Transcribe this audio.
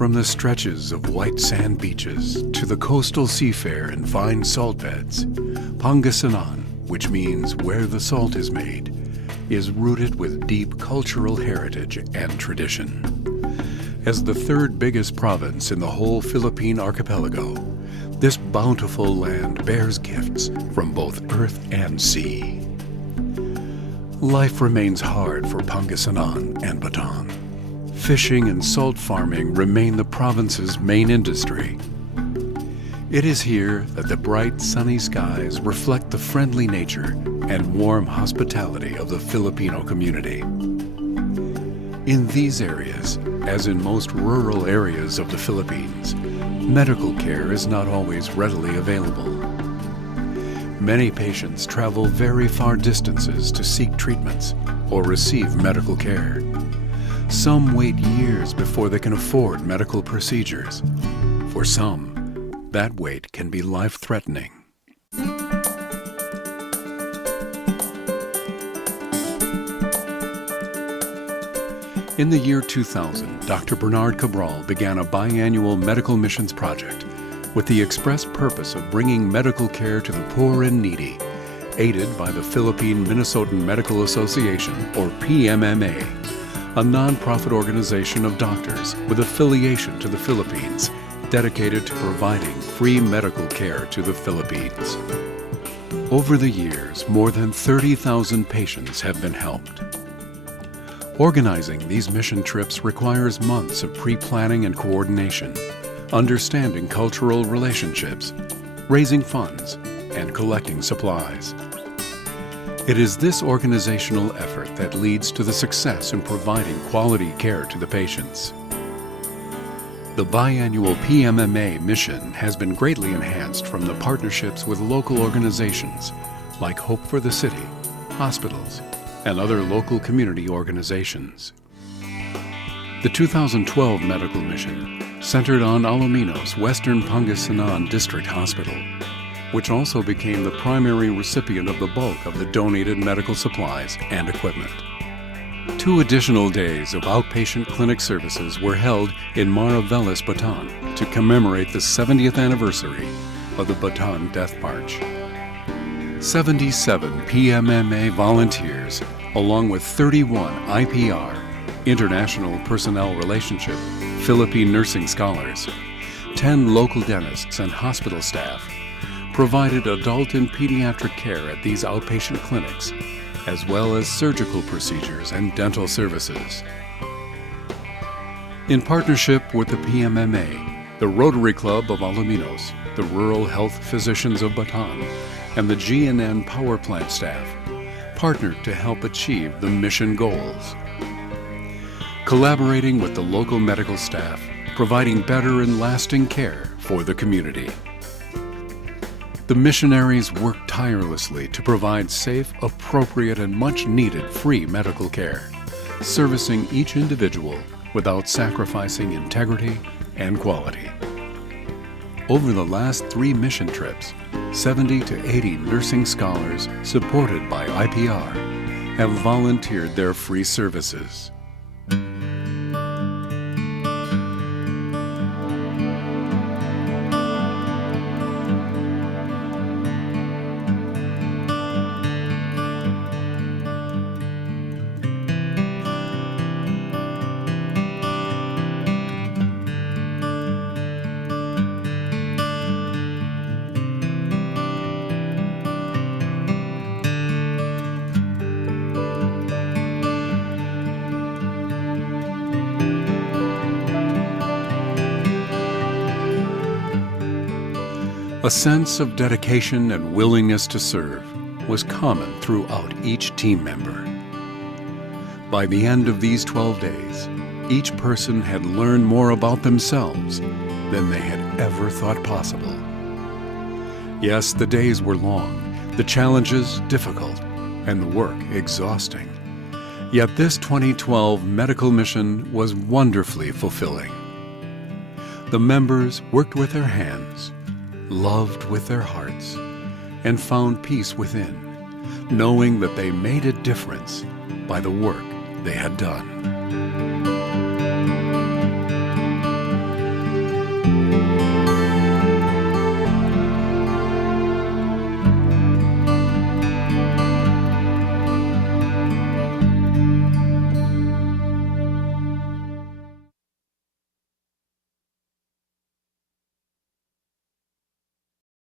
From the stretches of white sand beaches to the coastal seafare and fine salt beds, Pangasinan, which means where the salt is made, is rooted with deep cultural heritage and tradition. As the third biggest province in the whole Philippine archipelago, this bountiful land bears gifts from both earth and sea. Life remains hard for Pangasinan and Bataan. Fishing and salt farming remain the province's main industry. It is here that the bright, sunny skies reflect the friendly nature and warm hospitality of the Filipino community. In these areas, as in most rural areas of the Philippines, medical care is not always readily available. Many patients travel very far distances to seek treatments or receive medical care. Some wait years before they can afford medical procedures. For some, that wait can be life-threatening. In the year 2000, Dr. Bernard Cabral began a biannual medical missions project with the express purpose of bringing medical care to the poor and needy, aided by the Philippine Minnesotan Medical Association, or Pmma, a non-profit organization of doctors with affiliation to the Philippines, dedicated to providing free medical care to the Philippines. Over the years, more than 30,000 patients have been helped. Organizing these mission trips requires months of pre-planning and coordination, understanding cultural relationships, raising funds, and collecting supplies. It is this organizational effort that leads to the success in providing quality care to the patients. The biannual Pmma mission has been greatly enhanced from the partnerships with local organizations like Hope for the City, hospitals, and other local community organizations. The 2012 medical mission centered on Alaminos Western Pangasinan District Hospital, which also became the primary recipient of the bulk of the donated medical supplies and equipment. 2 additional days of outpatient clinic services were held in Mariveles, Bataan, to commemorate the 70th anniversary of the Bataan Death March. 77 Pmma volunteers, along with 31 IPR, International Personnel Relationship, Philippine nursing scholars, 10 local dentists and hospital staff, provided adult and pediatric care at these outpatient clinics, as well as surgical procedures and dental services. In partnership with the Pmma, the Rotary Club of Alaminos, the Rural Health Physicians of Bataan, and the GNN power plant staff partnered to help achieve the mission goals. Collaborating with the local medical staff, providing better and lasting care for the community. The missionaries worked tirelessly to provide safe, appropriate, and much-needed free medical care, servicing each individual without sacrificing integrity and quality. Over the last 3 mission trips, 70 to 80 nursing scholars supported by IPR have volunteered their free services. A sense of dedication and willingness to serve was common throughout each team member. By the end of these 12 days, each person had learned more about themselves than they had ever thought possible. Yes, the days were long, the challenges difficult, and the work exhausting. Yet this 2012 medical mission was wonderfully fulfilling. The members worked with their hands, loved with their hearts, and found peace within, knowing that they made a difference by the work they had done.